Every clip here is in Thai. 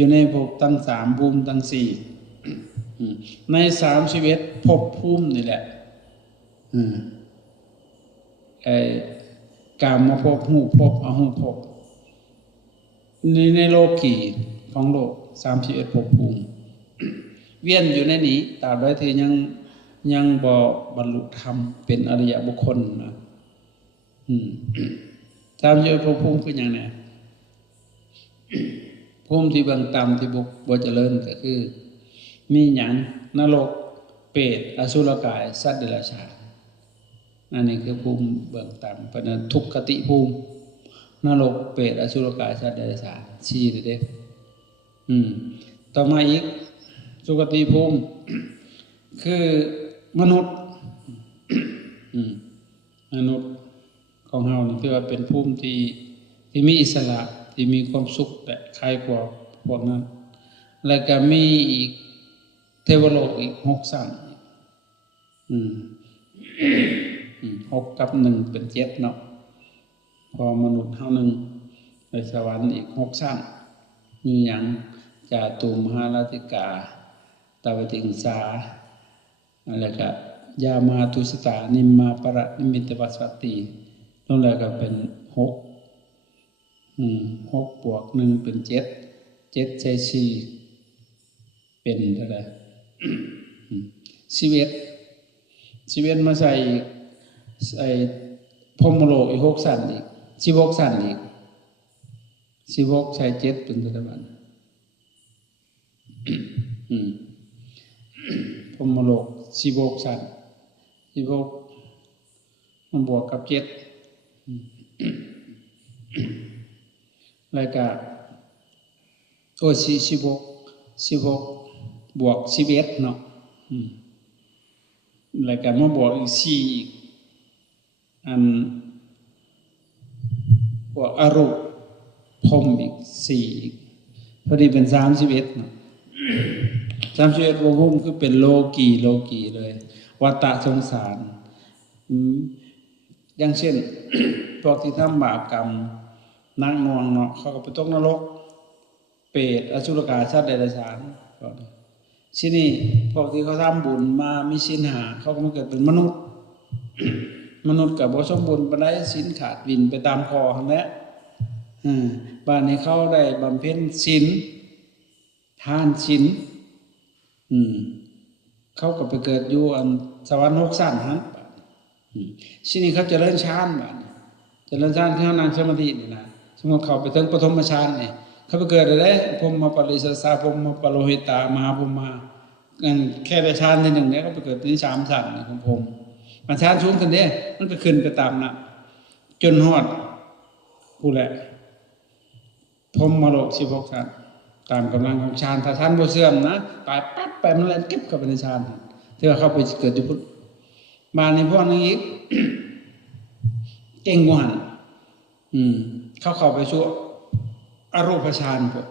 อยู่ในภพทั้งสามภูมิทั้งสี่ใน31ภพภูมินี่แหละกามภพหูภพอหูภพในโลกีของโลก31ภพภูมิเวียนอยู่ในนี้ตราบใดที่ยังบ่บรรลุธรรมเป็นอริยบุคคลนะ31ภพภูมิคืออย่างไรภูมิที่เบื้องต่ำที่บ่เจริญก็คือมีหยังนรกเปรตอสุรกายสัตว์เดรัจฉานนั่นนี่คือภูมิเบื้องต่ำเพราะนั้นทุกขติภูมินรกเปรตอสุรกายสัตว์เดรัจฉานชี้เด้ต่อมาอีกสุคติภูมิคือมนุษย์มนุษย์ของเฮานี่คือว่าเป็นภูมิที่มีอิสระที่มีความสุขแต่คล้ายกว่าพวกนั้นแล้วก็มีอีกเทวโลกอีก6ชั้น6กับ1เป็น7เนาะพอมนุษย์เฮานึงไปสวรรค์อีก6ชั้นมีหยังจาตุมหาราธิกาตาวติงสาแล้วก็ยามาตุสตานิมมาปรนิมิตวัสสตินั่นแหละก็เป็น6 6 บวก 1เป็น7 7ใส่4เป็นเท่าไหร่11มาใส่พรหมโลกอีก6ชั้นอีก16ชั้นอีก16ใส่7เป็นเท่าไหร่บัดพรหมโลก16ชั้น16มันบวกกับ7แล้วก็16บวก11เนาะแล้วก็มาบวกอีก4อีกอันบวกอรูปพรหมอีก4อีกพอดีเป็น31เนาะ31ภูมิคือเป็นโลกีเลยวัฏสงสารอย่างเช่นพวกที่ทำบาปกรรมนักหน่วงเนาะเขาก็ไปตกนรกเปรตอสุรกายสัตว์เดรัจฉานที่นี่พวกที่เขาทำบุญมามีศีล5เขาก็มาเกิดเป็นมนุษย์กับบ่สมบูรณ์ปานใดศีลขาดวินไปตามคอหั่นแหละบ้านนี้เขาได้บำเพ็ญศีลทานศีลเขาก็ไปเกิดอยู่อันสวรรค์6ชั้นหั่นที่นี่เขาเจริญฌานบัดเจริญฌานคือนั่งสมาธินี่นะสมมุติเขาไปถึงปฐมฌานนี่เขาไปเกิดได้พรหมปริศสาพรหมปโลหิตามหาพรหมาแค่ได้ฌานที่1เนี่ยก็ไปเกิดที่3ชั้นของพรหมมันฌานสูงขึ้นเด้มันก็ขึ้นไปตามนั้นจนฮอดผู้แหละพรหมโลก16ชั้นตามกำลังของฌานถ้าฌานบ่เสื่อมนะตายปั๊บไปมันแล่นเก็บเข้าไปในฌานถือว่าเข้าไปเกิดอยู่พุทธมาในพวกนึงอีกเก่งกว่าหั่นเข้าไปสู่อรูปฌานพวก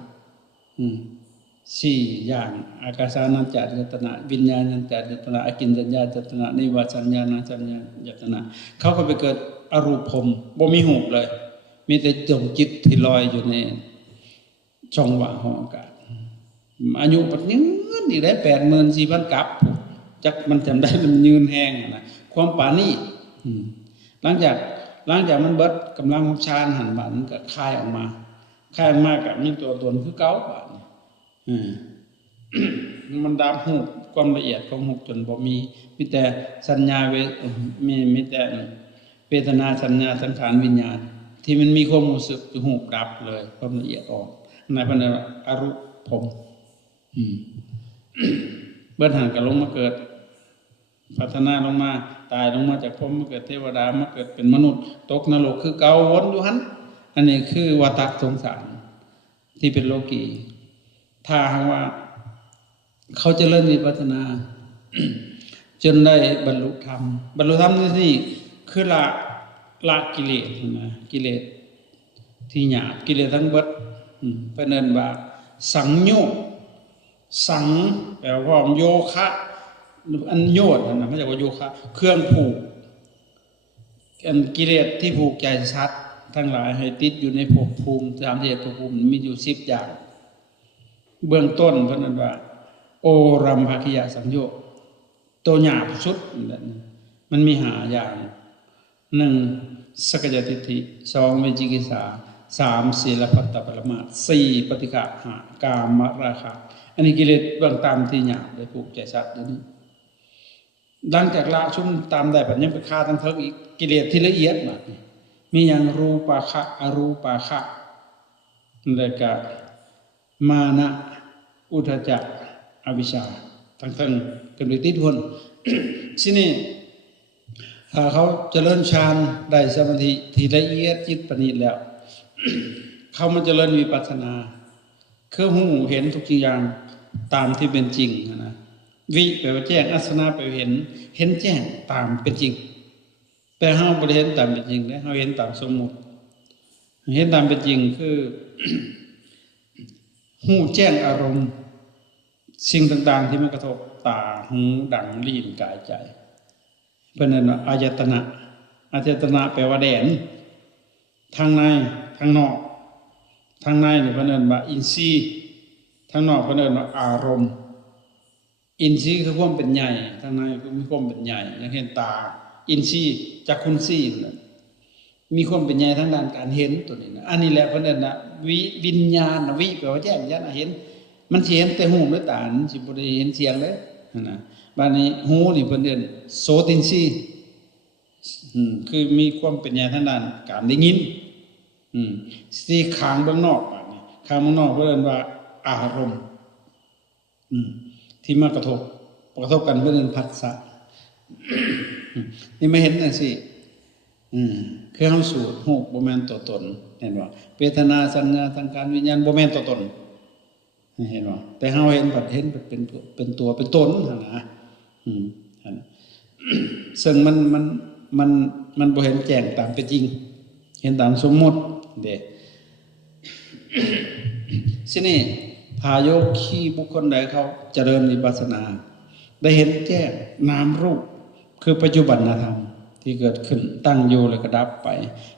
4อย่างอากาสานัญจายตนะวิญญาณัญจายตนะอกินจัญญายตนะนิวสัญญาณัญจายตนะเขาก็ไปเกิดอรูปพรหมบ่มีหูเลยมีแต่ดวงจิตที่ลอยอยู่ในช่องว่างของอากาศอายุปัจยืนอีกได้ 84,000 กับจักมันจำได้มันยืนแห้งนะความปานี่หลังจากมันเบิดกำลังของฌานหันบาดมันก็คายออกมาก็มีตัวตนคือเก่าบาดมันดาบหูความละเอียดของหูจนบ่มีแต่สัญญามีแต่เวทนาสัญญาสังขารวิญญาณที่มันมีความรู้สึกหูดับเลยความละเอียดออกในพันธุ์อรูปพรหมเบิดหันก็ลงมาเกิดพัฒนาลงมาตายลงมาจากพรหมมาเกิดเทวดามาเกิดเป็นมนุษย์ตกนรกคือเก่าวนอยู่หั่นอันนี้คือวัฏสงสารที่เป็นโลกีถ้าหากว่าเขาจะเริ่มมีพัฒนาจนได้บรรลุธรรมนี่คือละกิเลสนะกิเลสที่หยาบกิเลสทั้งเบิดเพิ่นเอิ้นว่าสังโยชน์สังแปลว่าโยคะอันโยชน์นะไม่ใช่ว่าโยคะเครื่องผูกอันกิเลสที่ผูกใจสัตว์ทั้งหลายให้ติดอยู่ในภพภูมิ31ภพภูมิมีอยู่10อย่าง เบื้องต้นเพิ่นว่าโอรัมภคิยสังโยชน์ตัวหยาบสุดมันมี5อย่าง1สักกายทิฏฐิ2วิจิกิจฉา3ศีลพัตตปรมาส4ปฏิฆะ5กามราคะอันนี้กิเลสเบื้องต่ำที่หยาบได้ผูกใจสัตว์อยู่นี่หลังจากละชุ่มตามได้ปัญญาไปฆ่าทั้งเทิงอีกกิเลสที่ละเอียดมากมีอย่างรูปาคะอรูปาคะแล้วก็มานะอุทธัจจะอวิชชาทั้งกันโดยติดทน ที่นี่ถ้าเขาเจริญฌานได้สมาธิที่ละเอียดจิตประณีตแล้ว เขามันเจริญวิปัสสนาคือหูเห็นทุกอย่างตามที่เป็นจริงนะวิแปลว่าแจ้งอัสสนะแปลว่าเห็นแจ้งตามเป็นจริงแต่เฮาบ่ได้เห็นตามเป็นจริงเด้เฮาเห็นตามสมมุติเห็นตามเป็นจริงคือ หูแจ้งอารมณ์สิ่งต่างๆที่มันกระทบตาหูดังลิ้นกายใจเพิ่นนั่นว่าอายตนะอายตนะแปลว่าแดนทางในทางนอกทางในนี่เพิ่นนั่นว่าอินทรีย์ทางนอกเพิ่นนั่นว่าอารมณ์อินทรีย์คือความเป็นใหญ่ทางในคือมีความเป็นใหญ่อย่างเห็นตาอินทรีย์จักขุนทรีย์นั่นมีความเป็นใหญ่ทางด้านการเห็นตัวนี้นะอันนี้แหละเพิ่นนั่นน่ะวิญญาณวิแปลว่าแจ้งญาณเห็นมันสิเห็นแต่หูด้วยตาสิบ่ได้เห็นเสียงเด้นะบัดนี้หูนี่เพิ่นเอิ้นโสตินทรีย์คือมีความเป็นใหญ่ทางด้านการได้ยินที่ข้างเบื้องนอกบัดนี้ข้างเบื้องนอกเพิ่นเอิ้นว่าอารมณ์ที่มากระทบกันเพิ่นเอิ้นผัสสะนี่ไม่เห็นจังซี่คือเฮาสูตรรูปบ่แม่นตัวตนเห็นบ่เวทนาสัญญาสังขารวิญญาณบ่แม่นตัวตนเห็นบ่แต่เฮาเห็นเป็นตัวเป็นตนหั่นนะซึ่งมันบ่เห็นแจ้งตามเป็นจริงเห็นตามสมมุติเด้สินี่พาโยคีบุคคลใดเขาเจริญวิปัสสนาได้เห็นแจ้งนามรูปคือปัจจุบันธรรมที่เกิดขึ้นตั้งอยู่แล้วก็ดับไป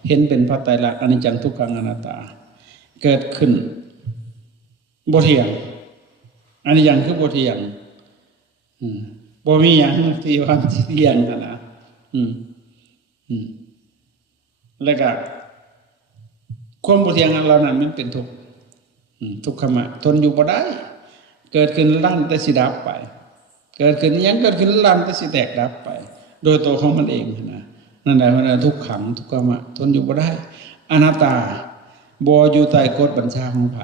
เห็นเป็นพระไตรลักษณ์อนิจจังทุกขังอนัตตาเกิดขึ้นบ่เที่ยงอนิจจังคือบ่เที่ยงบ่มีหยังที่ว่าเที่ยงนั่นนะแล้วก็ความบ่เที่ยงเหล่านั้นมันเป็นทุกข์ทุกขมะทนอยู่บ่ได้เกิดขึ้นลั่นแต่สิดับไปเกิดขึ้นยังเกิดขึ้นลั่นแต่สิแตกดับไปโดยตัวของมันเองนะนั่นแหละมันทุกขังทุกขมะทนอยู่บ่ได้อนัตตาบ่อยู่ใต้กฎบัญชาของไผ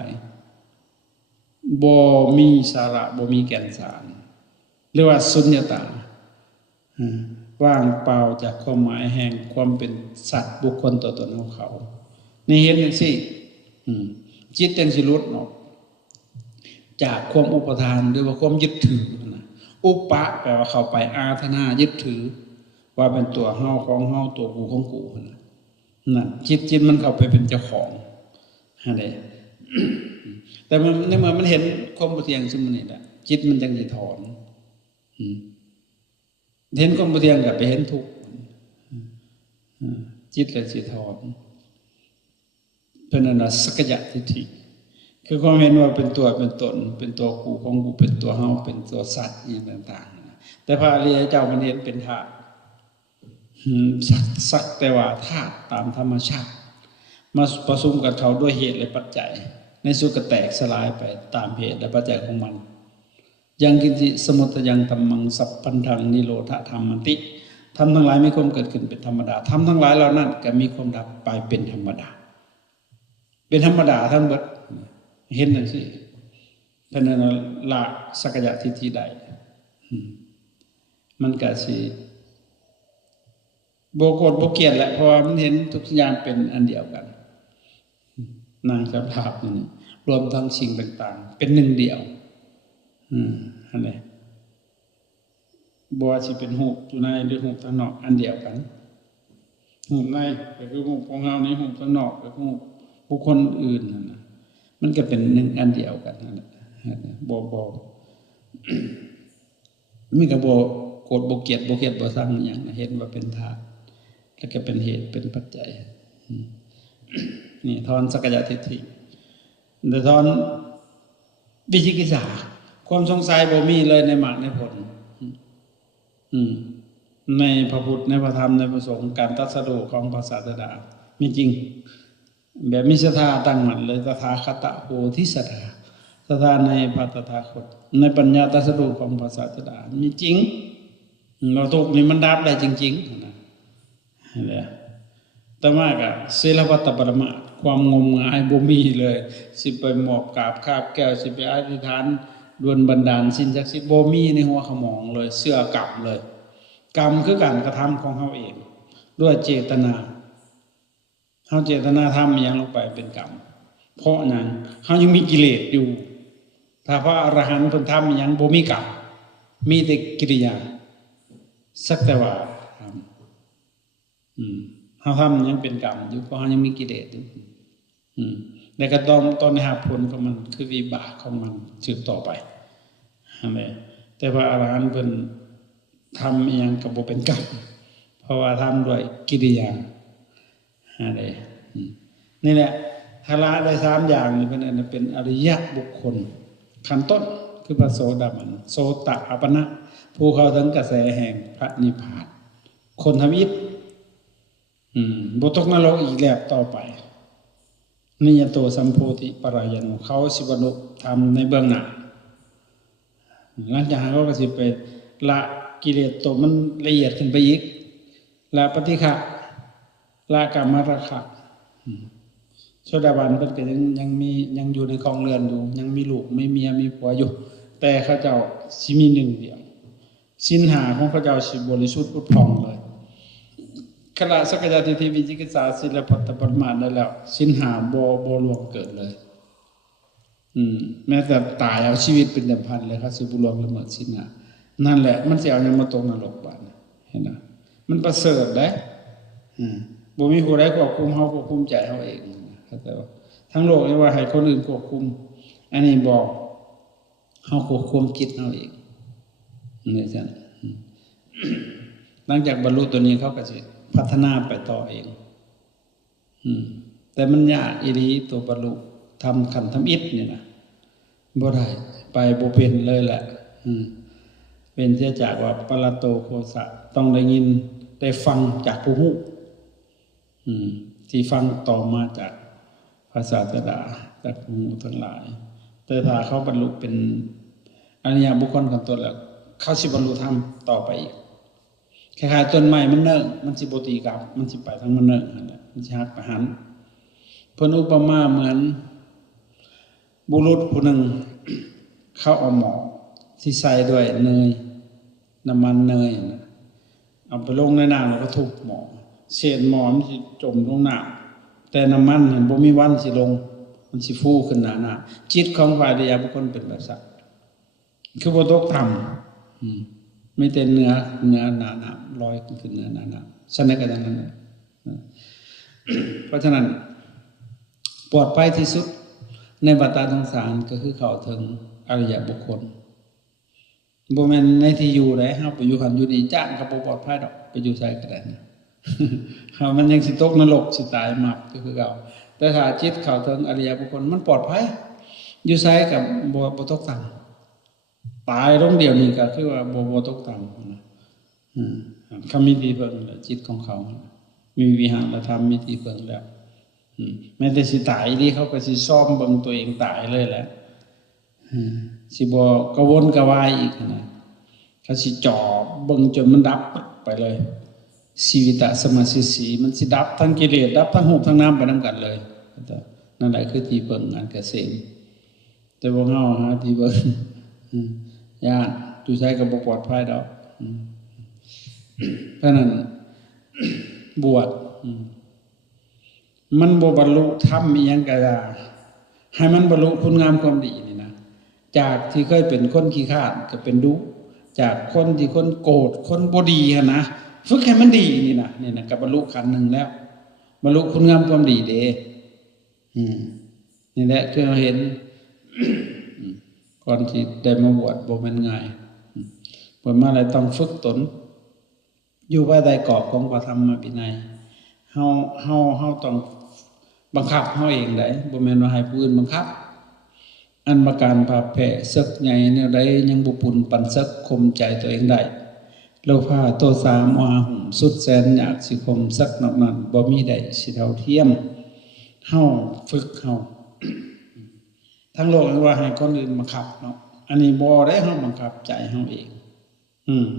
บ่มีสาระบ่มีแก่นสารเรียกว่าสุญญตาว่างเปล่าจากความหมายแห่งความเป็นสัตว์บุคคลตัวตนของเขานี่เห็นจังซี่จิตจังสิหลุดออกจากความอุปทานหรือว่าความยึดถือนะอุปะแปลว่าเข้าไปอาทนายึดถือว่าเป็นตัวเฮาของเฮาตัวกูของกูนั่นจิตมันเข้าไปเป็นเจ้าของอะไรแต่มันในเมื่อมันเห็นความบ่เที่ยงซึ่งมันนี่แหละจิตมันจังสิถอนเห็นความบ่เที่ยงก็ไปเห็นทุกข์จิตเลยสิถอนเพิ่นนั่นน่ะสักกายทิฏฐิคือความเห็นว่าเป็นตัวเป็นตนเป็นตัวกูของกูเป็นตัวเฮาเป็นตัวสัตว์อย่างต่างๆแต่พระอริยเจ้ามันเห็นเป็นธาตุสักแต่ว่าธาตุตามธรรมชาติมาผสมกับเขาด้วยเหตุและปัจจัยในสุดก็แตกสลายไปตามเหตุและปัจจัยของมันยังกินจิสมุทยังธัมมังสัพพันธังนิโรธธรรมันติธรรมทั้งหลายมีความเกิดขึ้นเป็นธรรมดาธรรมทั้งหลายเหล่านั้นก็มีความดับไปเป็นธรรมดาเป็นธรรมดาทั้งหมดเห็นจังซี่เพราะนั้นละสักกายทิฏฐิใดมันก็สิบ่โกรธบ่เกลียดแหละเพราะว่ามันเห็นทุกอย่างเป็นอันเดียวกันนางสภาพนี่รวมทั้งสิ่งต่างๆเป็นหนึ่งเดียวอันนี้บ่ว่าสิเป็นรูปอยู่ในหรือรูปข้างนอกอันเดียวกันรูปในก็คือรูปของเฮานี่รูปข้างนอกก็คือรูปบุคคลอื่นนั่นน่ะมันก็เป็นหนึ่งอันเดียวกันนั่นแหละบ่มีก็บ่โกรธบ่เกลียดบ่ซังหยังเห็นว่าเป็นธาตุแล้วก็เป็นเหตุเป็นปัจจัยนี่ถอนสักกายทิฏฐิแต่ถอน วิจิกิจฉาความสงสัยบ่มีเลยในมรรคในผลในพระพุทธในพระธรรมในพระสงฆ์การตรัสรู้ของพระศาสดามีจริงแบบมีศรัทธาตั้งมั่นเลยตถาคตโพธิสัตถาศรัทธาในพระตถาคตในปัญญาตรัสรู้ของพระศาสดามีจริงเราทุกข์นี่มันดับได้จริงๆนะนี่ต่อมาก็ศีลวัตตปรมาสความงมงายบ่มีเลยสิไปหมอบกราบคาบแก้วสิไปอธิษฐานดวลบันดาลสิ่งศักดิ์สิทธิ์บ่มีในหัวขมองเลยเชื่อกรรมเลยกรรมคือการกระทำของเฮาเองด้วยเจตนาเฮาเจตนาทำอย่างลงไปเป็นกรรมเพราะนั้นเฮายังมีกิเลสอยู่ถ้าพระอรหันต์เพิ่นทำอย่างบ่มีกรรมมีแต่กิริยาสักแต่ว่าเฮาทำยังเป็นกรรมอยู่เพราะเฮายังมีกิเลสอยู่แต่ก็ตอนในหาผลของมันคือวิบากของมันสืบต่อไปแต่ว่าอรหันต์เพิ่นทำอย่างก็บ่เป็นกรรมเพราะว่าทำด้วยกิริยาอะไรนี่แหละถ้าละได้3อย่างนี่เป็นอริยบุคคลขั้นต้นคือพระโสดาบันโสตอัปปนะผู้เข้าถึงกระแสแห่งพระนิพพานคนทำอิฐบ่ตกนรกอีกแล้วต่อไปนิยโตสัมโพธิปรายโนเขาสิบรรลุธรรมในเบื้องหน้าหลังจากนั้นเขาก็สิไปละกิเลสตัวมันละเอียดขึ้นไปอีกละปฏิฆะละกามราคะโสดาบันเพิ่นก็ยังอยู่ในครองเรือนอยู่ยังมีลูกมีเมียมีผัวอยู่แต่เขาเจ้าสิมีหนึ่งเดียวศีล5ของเขาเจ้าสิบริสุทธิ์ผุดผ่องเลยขณะสักยะทิฏฐิวิจิกิจฉาศีลปัตตปรมาสได้แล้วศีล5บ่ล่วงเกิดเลยแม้แต่ตายเอาชีวิตเป็นเดิมพันเลยครับสิบ่ล่วงละเมิดศีล5นั่นแหละมันสิเอาหยังมาตกนรกบาดเห็นบ่มันประเสริฐเด้บ่มีผู้ใดควบคุมเฮาควบคุมใจเฮาเองเข้าใจบ่ทั้งโลกนี่ว่าให้คนอื่นควบคุมอันนี้บอกเฮาควบคุมจิตเฮาเองนี่ซั่นหลังจากบรรลุตัวนี้เขาก็สิพัฒนาไปต่อเองแต่มันยากอีหลีตัวบรรลุทำขันธ์ทำอิฐนี่นะบ่ได้ไปบ่เป็นเลยแหละเป็นเสียจากว่าปรโตโคสะต้องได้ยินได้ฟังจากผู้ฮู้ที่ฟังต่อมาจากพระศาสดาจากผู้ฮู้ทั้งหลายแต่ถ้าเขาบรรลุเป็นอริยบุคคลขั้นต้นแล้วเขาสิบรรลุธรรมต่อไปอีกคล้ายๆต้นไม้มันเนิ่งมันสิบ่ตีกลับมันสิไปทางมันเนิ่งนั่นแหละมันสิหักไปหันเพิ่นอุปมาเหมือนบุรุษผู้หนึ่งเขาเอาหม้อที่ใส่ด้วยเนยน้ำมันเนยนะเอาไปลงในน้ำแล้วก็ทุบหม้อเศษหม้อมันสิจมลงน้ำแต่น้ำมันบ่มีวันสิลงมันสิฟูขึ้นหน้าน้ำจิตของฝ่ายอริยบุคคลเป็นแบบนั้นคือบ่ตกต่ำไม่แต่เนื้อหนาน้ำลอยขึ้นเนื้อหนาน้ำฉะนั้นก็อย่างนั้นเพราะฉะนั้นปลอดภัยที่สุดในวัฏสงสารก็คือเข้าถึงอริยบุคคลบ่แม่นในที่อยู่ได้เฮาไปอยู่หันอยู่นี่จ้างก็บ่ปลอดภัยดอกไปอยู่ไสก็ได้นะเฮามันยังสิตกนรกสิตายมักก็คือเก่าแต่ถ้าจิตเข้าถึงอริยบุคคลมันปลอดภัยอยู่ไสก็บ่ตกต่ำตายลงเดียวนี้ก็คือว่าบ่ตกต่ำนะเขามีที่เพิ่งแล้วจิตของเขามีวิหารธรรมมีที่เพิ่งแล้วแม้แต่สิตายนี่เขาก็สิซ่อมเบิ่งตัวเองตายเลยแหละสิบ่กระวนกระวายอีกนะเขาสิจ่อเบิ่งจนมันดับไปเลยชีวิตสมาสิสีมันสิดับทั้งกิเลสดับทั้งรูปทั้งนามไปนำกันเลยนั่นแหละคือที่เพิ่งอันเกษมแต่บ่เฮาหาที่เบิ่งย่านอยู่ใช้ก็บ่ปลอดภัยดอกเพราะนั้นบวชมันบ่บรรลุธรรมอีหยังก็ได้ให้มันบรรลุคุณงามความดีนี่นะจากที่เคยเป็นคนขี้คร้านก็เป็นดุจากคนที่คนโกรธคนบ่ดีหั่นนะฝึกให้มันดีนี่นะก็บรรลุขั้นหนึ่งแล้วบรรลุคุณงามความดีเด้นี่แหละคือเราเห็นก่อนที่ได้มาบวชบ่แม่นง่ายบวชมาแล้วต้องฝึกตนอยู่ภายใต้กรอบของพระธรรมวินัยเฮาต้องบังคับเฮาเองได้บ่แม่นว่าให้ผู้อื่นบังคับ อันมาการผ่าแผ่ซึกใหญ่แนวใดยังบุปุ่นปันซึกคมใจตัวเองได้โลภะโทสะโมหะหุ่มสุดแสนอยากสิคมสักนอกนั้นบ่มีใดสิเท่าเทียมเฮาฝึกเฮาทั้งโลกว่าให้คนอื่นบังคับเนาะอันนี้บ่ได้เฮาบังคับใจเฮาเอง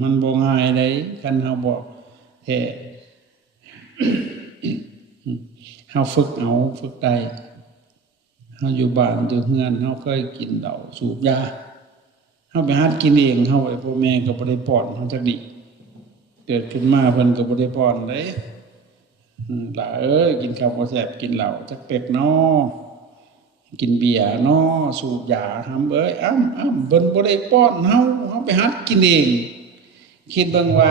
มันบ่ง่ายได้คันเฮาบ่แท้เฮาฝึกเอาฝึกได้เฮาอยู่บ้านอยู่เฮือนเฮาเคยกินเหล้าสูบยาเฮาไปหัดกินเองเฮาไอ้พ่อแม่ก็บ่ได้ป้อนเฮาจักดิเกิดขึ้นมาเพิ่นก็บ่ได้ป้อนเด้ล่ะกินข้าวบ่แซ่บกินเหล้าจักเป็กน้อกินเบียร์น้อสูบยาหำอ้ำเพิ่นบ่ได้ป้อนเฮาไปหัดกินเองคิดเบิ่งว่า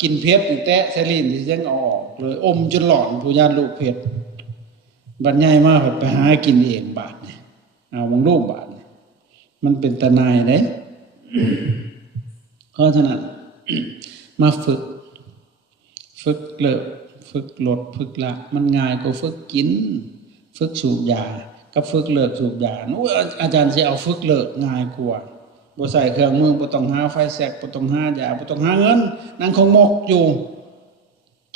กินเผ็ดนี่แตะใส่ลิ้นสิยังออกเลยอมจนหลอนผู้ญาติลูกเผ็ดบัดใหญ่มาไปหากินเองบาดนี่เอาวงลูกบาดนี่มันเป็นตะนายเด้เพราะฉะนั้นมาฝึกเลิกฝึกลดฝึกละมันง่ายกว่าฝึกกินฝึกสูบยากับฝึกเลิกสูบยาโอ้อาจารย์สิเอาฝึกเลิกง่ายกว่าบ่ใส่เครื่องมือบ่ต้องหาไฟแสกบ่ต้องหายาบ่ต้องหาเงินนั่งคงมกอยู่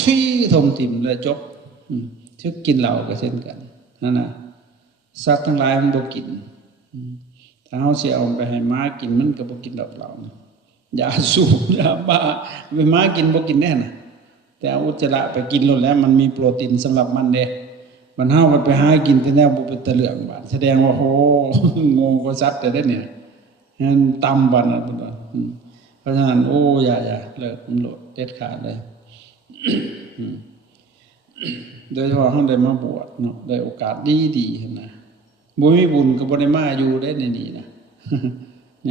ที่ถมถิ่มแล้วจบทึกกินเหล้าก็เช่นกันนั่นน่ะสัตว์ทั้งหลายมันบ่กินถ้าเฮาสิเอาไปให้ม้ากินมันก็บ่กินดอกเหล้ายาสูบยาบ้าไปม้ากินบ่กินแน่น่ะแต่เอาอุจจาระไปกินแล้วมันมีโปรตีนสำหรับมันเด้มันเฮามันไปหากินแต่แนวบ่เป็นตะเลืองบาดแสดงว่าโหโง่กว่าสัตว์แต่ได้เนี่ยมันต่ำบัดน่ะเพราะฉะนั้นโอ้อย่าเลิกมันโลดเด็ดขาดเลยโดยเฉพาะเฮาได้มาบวชเนาะได้โอกาสดีๆหั่นน่ะบ่มีบุญก็บ่ได้มาอยู่ได้ในนี้นะ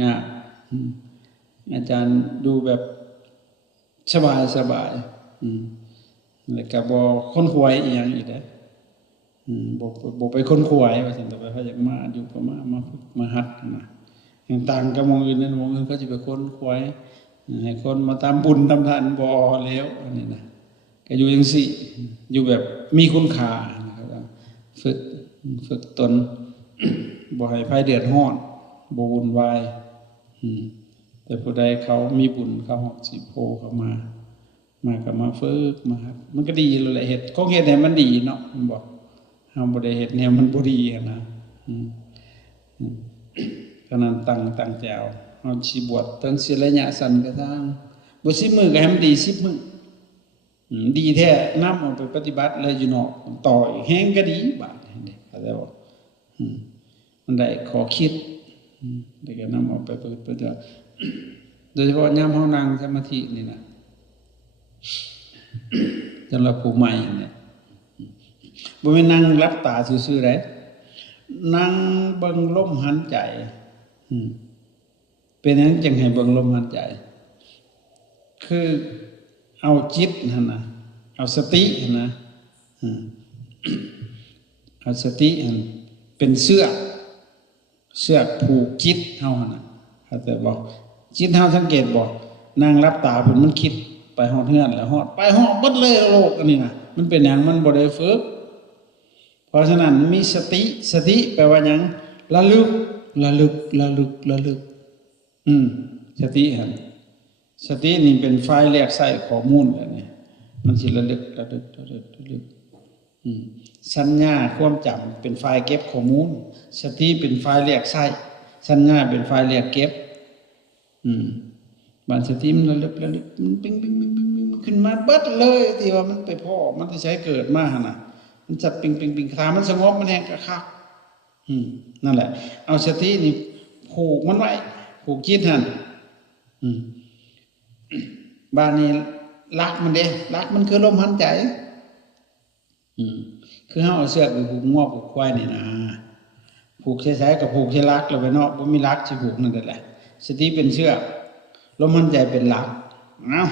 ยากอาจารย์ดูแบบสบายแล้วก็บ่ค้นควยอีหยังอีกเด้บ่ไปค้นควยว่าซั่นต่อไปเขาอยากมาอยู่ก็มาฝึกมาหัดนะอย่างต่างกับหมู่อื่นนั่นหมู่อื่นเขาสิไปค้นควยให้คนมาตามบุญตามทานบ่แล้วอันนี้นะก็อยู่จังซี่อยู่แบบมีคุณค่านะครับฝึกตนบ่ให้ไผเดือดร้อนบ่วุ่นวายแต่ผู้ใดเขามีบุญเขาสิโผล่เข้ามาก็มาฝึกมาครับมันก็ดีแล้วแหละเฮ็ดของเฮ็ดให้มันดีเนาะมันบอกเฮาบ่ได้เฮ็ดแนวมันบ่ดีนะฉะนั้นตั้งใจเอาเฮาสิบวชถึงสิระยะสั้นก็ตามบ่10มื้อก็ให้มันดี10มื้อดีแท้นำเอาไปปฏิบัติเลยอยู่เนาะต่ออีกแฮงก็ดีบาดนี่เข้าใจบ่มันได้ขอคิดได้ก็นำเอาไปปฏิบัติโดยเฉพาะยามเฮานั่งสมาธินี่นะสำหรับผู้ใหม่เนี่ยบ่แม่นนั่งหลับตาซื่อๆได้นั่งเบิ่งลมหายใจเป็นหยังจังให้เบิ่งลมหายใจคือเอาจิตนั่นน่ะเอาสตินั่นนะเอาสติเป็นเสือกผูกจิตเฮาหั่นน่ะเข้าใจบ่จิตเฮาสังเกตบ่นั่งหลับตาเพิ่นมันคิดไปฮอดเฮือนแล้วฮอดไปฮอดเบิดเลยโลกอันนี้น่ะมันเป็นหยังมันบ่ได้ฝึกเพราะฉะนั้นมีสติแปลว่าหยังระลึกสติหั่นสตินี่เป็นไฟล์แลกใส่ข้อมูลแบบนี้มันสิระลึกสัญญาความจำเป็นไฟล์เก็บข้อมูลสติเป็นไฟล์แลกใส่สัญญาเป็นไฟล์แลกเก็บบัดสติมันระลึกมันปิ๊งขึ้นมาเบิดเลยที่ว่ามันไปพ้อมันสิใช้เกิดมาหั่นน่ะมันจะปิ๊งถ้ามันสงบมันแฮงกะคักนั่นแหละเอาสตินี่ผูกมันไว้ผูกจิตหั่นบ้านนี้รักมันเด้รักมันคือลมหายใจคือเฮาเอาเสือกไปผูกงัวผูกควายนี่นะผูกใช้ๆกับผูกใช้รักแล้วไปเนาะบ่มีรักสิผูกนั่นแหละสติเป็นเสือกลมหายใจเป็นหลักเอ้า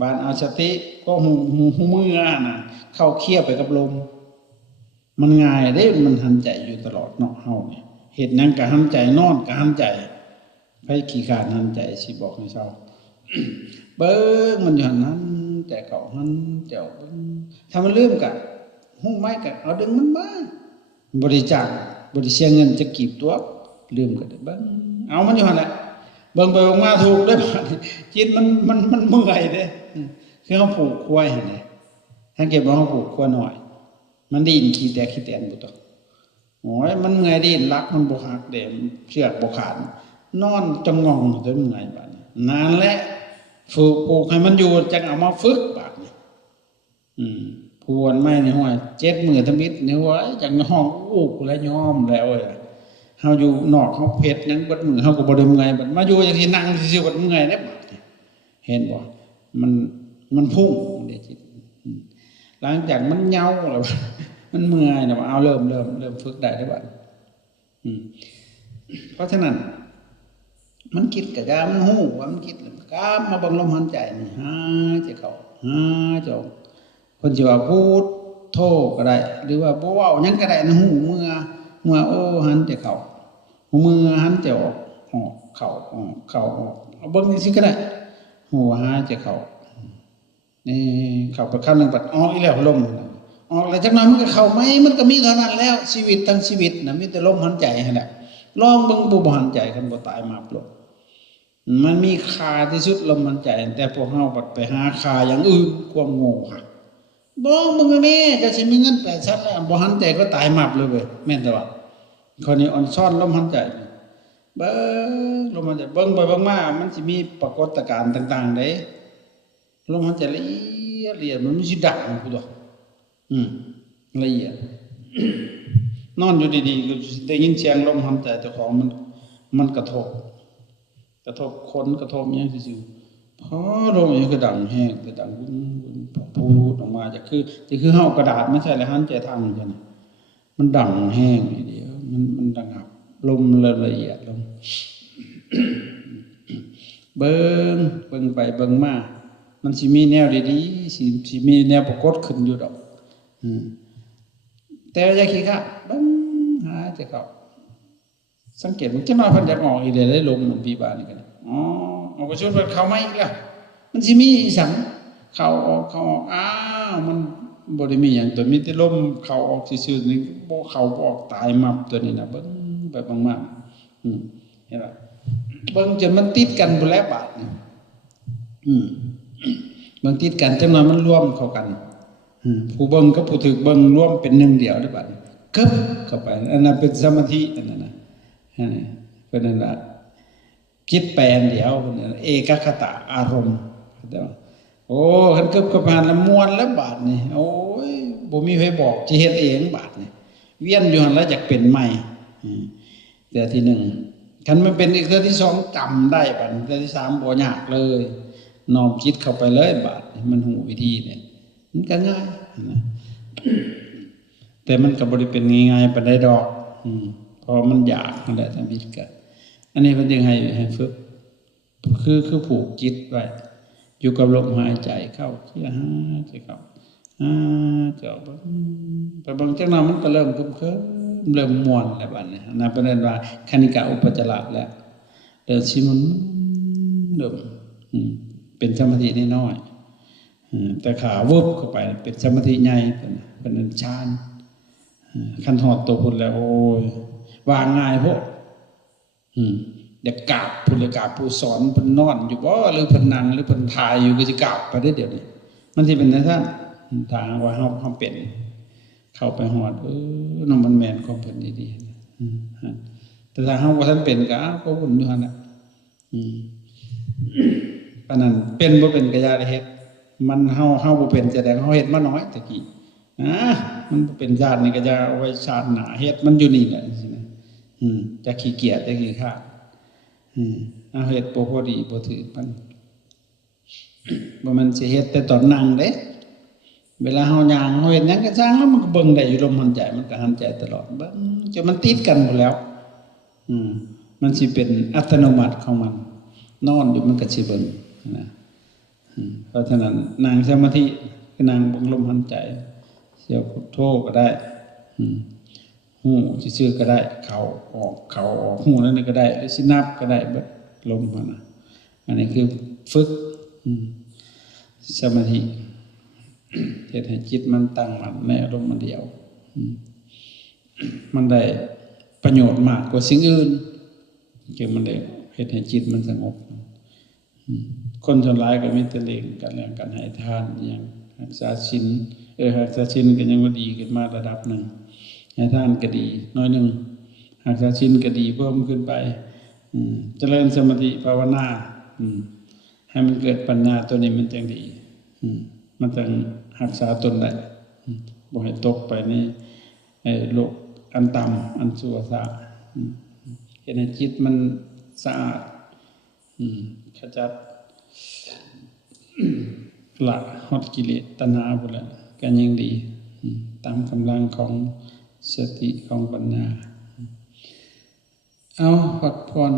บ้านเอาสติก็หูมือน่ะเข้าเคียบไปกับลมมันง่ายเด้มันหันใจอยู่ตลอดเนาะเฮานี่เฮ็ดหยังก็หันใจนอนก็หันใจไผขี้คร้านหันใจสิบอกให้เซาเบิ่งมันอยู่หั่นนั้นแต่เก่านั้นเจ้าเบิ่งถ้ามันลืมก็ฮู้ไม้ก็เอาดึงมันมาบริจาคบ่ได้เสียเงินจะกีบตัว ลืมก็ได้เบิ่งเอามันอยู่หั่นแหละเบิ่งไปเบิ่งมาถูกได้บ่จิตมันเมื่อยเด้คือเฮาผูกควายหั่นแหละถ้าเก็บว่าเฮาผูกควายน้อยมันดิ้นขี้แตกขี้แตนบ่ตอโอ้ยมันเมื่อยดิ้นรักมันบ่หักเด้เชือกบ่ขาดนอนจังงองจนเมื่อยบาดนี้นานแล้วฝึกปลูกให้มันอยู่จังเอามาฝึกบาดนี้พวนไม้นี่ห้อย7มื้อทมิดนี่ว่าจังห้องอูกแล้วยอมแล้วเฮาอยู่นอกเฮาเพ็ดนั้นเบิดมื้อเฮาก็บ่ได้เมื่อยบัดมาอยู่จังซี่นั่งซื่อๆบัดเมื่อยเด้บาดนี้เห็นบ่มันพุ่งเด้จิตหลังจากมันเหงาแล้วมันเมื่อยแล้วเอาเริ่มฝึกได้เด้อบัดเพราะฉะนั้นมันคิดก็ยามันฮู้ว่ามันคิดแล้วกลับมาเบิ่งลมหายใจนี่หายใจเข้าหายใจออกเพิ่นสิว่าพูดโธก็ได้หรือว่าบ่เว้าหยังก็ได้นะฮู้เมื่อโอ้หันใจเข้าหูมือหันใจออกเข้าออกเข้าออกเอาเบิ่งจังซี่ก็ได้ฮู้ว่าหายใจเข้านี่เข้าไปคำนึงปัดออกอีแล้วลมออกแล้วจักหน่อยมันก็เข้าไหมมันก็มีเท่านั้นแล้วชีวิตทั้งชีวิตน่ะมีแต่ลมหายใจนั่นแหละลองเบิ่งบ่หายใจคันบ่ตายมาปลดมันมีค่าที่สุดลมหายใจแต่พวกเฮาบัดไปหาค่าอย่างอื่นความโง่ค่ะบ่มึงแม่จะสิมีเงิน8ชั้นแล้วบ่หันใจก็ตายมับเลยเว้ยแม่นแต่ว่าคนนี้อ่อนซ่อนลมหายใจเบิ่งลมหายใจเบิ่งไปเบิ่งมามันสิมีปรากฏการณ์ต่างๆได้ลมหายใจละเอียดมันสิดังพูดว่าละเอียดนอนอยู่ดีๆก็ได้ยินเสียงลมหายใจเจ้าของมันกระทบคนกระทบอย่างซื่อๆพอลมอย่างคือดังแห้งคือดังพูดออกมาจะคือเฮากระดาษไม่ใช่แล้วหันใจทางจังมันดังแห้งเดียวมันดังหับลมละเอียดลมเบิ่งไปเบิ่งมามันสิมีแนวดีๆสิมีแนวปรากฏขึ้นอยู่ดอกแต่อย่าคิดค่ะเบิ่งหาจะเข้าสังเกตมันจะมาพันจากออกอีเลยได้ลมหนุ่มปีบานี่กันเอาไปชวนเข้ามาอีกแล้วมันสิมีอีสังเข้าออกอ้าวมันบ่ได้มีอย่างตัวมีแต่ลมเข้าออกซื่อๆนี่บ่เข้าบ่ออกตายมับตัวนี้นะเบิ่งแบบมากๆเห็นป่ะเบิ่งจนมันติดกันบ่แล้วบาดนี่เบิ่งติดกันจังหน่อยมันรวมเข้ากันผู้เบิ่งกับผู้ถูกเบิ่งรวมเป็นหนึ่งเดียวได้บาดกึบเข้าไปอันนั้นเป็นสมาธิอันนั้นน่ะเป็นนั่นละคิดแปลนเดียวเอกคตะอารมณ์โอ้คันเกือบผ่านละมวนแล้วบาดนี่โอ้ยบ่มีใครบอกสิเฮ็ดเองบาดนี่เวียนอยู่หั่นแล้วอยากเป็นใหม่แต่ที่หนึ่งคันมันเป็นอีกเทื่อที่สองจำได้บาดเทื่อที่สามบ่ยากเลยน้อมจิตเข้าไปเลยบาดมันหูวิธีเนี่ยมันก็ง่ายนะแต่มันก็บ่ได้เป็นง่ายๆปานใดดอกพอมันอยากนั่นแหละทำพิธีการอันนี้มันยังให้ฝึกคือผูกจิตไว้อยู่กับลมหายใจเข้าหายใจเข้าจะออกไปบางจังหวะมันก็เริ่มเริ่มม่วนแล้วบัดนี้นะเป็นว่าคณิกะอุปจาระแล้วเดินสิมันเริ่มเป็นสมาธิน้อยแต่ขาวึบเข้าไปเป็นสมาธิใหญ่เป็นฌานขั้นหอดตัวพุ่นแล้วโอ้ยวางง่ายพวกอยากกราบพุ่นเลยกราบผู้สอนเพิ่นนอนอยู่บ่หรือเพิ่นนั่งหรือเพิ่นถ่ายอยู่ก็สิกราบไปได้เดี๋ยวนี้มันสิเป็นจังซั่นทางว่าเฮาเป็นเข้าไปหอดน้องมันแม่นของเพิ่นดีๆแต่ถ้าเฮาบ่ทันเป็นก็วุ่นอยู่หั่นน่ะปานนั้นเป็นบ่เป็นก็อย่าได้เฮ็ดมันเฮาบ่เป็นแสดงเฮาเฮ็ดมาน้อยตะกี้มันเป็นชาตินี่ก็จะเอาไว้ชาติหน้าเฮ็ดมันอยู่นี่แหละจังซี่นะจะขี้เกียจจะขี้ข้านเอาเฮ็ดบ่พอดีบ่ถือมันบ่มันสิเฮ็ดแต่ตอนนั่งเด้เวลาเฮาย่างเฮาเฮ็ดหยังก็ช่างแล้วมันก็เบิ่งได้อยู่ลมหายใจมันก็หันใจตลอดเบิ่งจนมันติดกันหมดแล้วมันสิเป็นอัตโนมัติของมันนอนอยู่มันก็สิเบิ่งนะเพราะฉะนั้นนั่งสมาธิคือนั่งเบิ่งลมหายใจเสียพุทโธก็ได้หูซื่อๆก็ได้เข้าออกหูนั่นก็ได้หรือสินับก็ได้เบิดลมมันนะอันนี้คือฝึกสมาธิเฮ็ดให้จิตมันตั้งมั่นในอารมณ์เดียวมันได้ประโยชน์มากกว่าสิ่งอื่น จึงมันได้เฮ็ดให้จิตมันสงบคนส่วนหลายก็มีแต่เล่นกันเรื่องการให้ทานอย่างรักษาศีลรักษาศีลก็ยังบ่ดีขึ้นมาระดับหนึ่งให้ทานก็ดีน้อยหนึงรักษาศีลก็ดีเพิ่มขึ้นไปเจริญสมาธิภาวนาให้มันเกิดปัญญาตัวนี้มันจังดีมันจังรักษาตนได้บ่ให้ตกไปในโลกอันต่ำอันชั่วซาเฮ็ดให้จิตมันสะอาดขจัดละหดกิเลสตัณหาพุ่นแหละก็ยิ่งดีตามกำลังของสติของปัญญาเอาพักผ่อน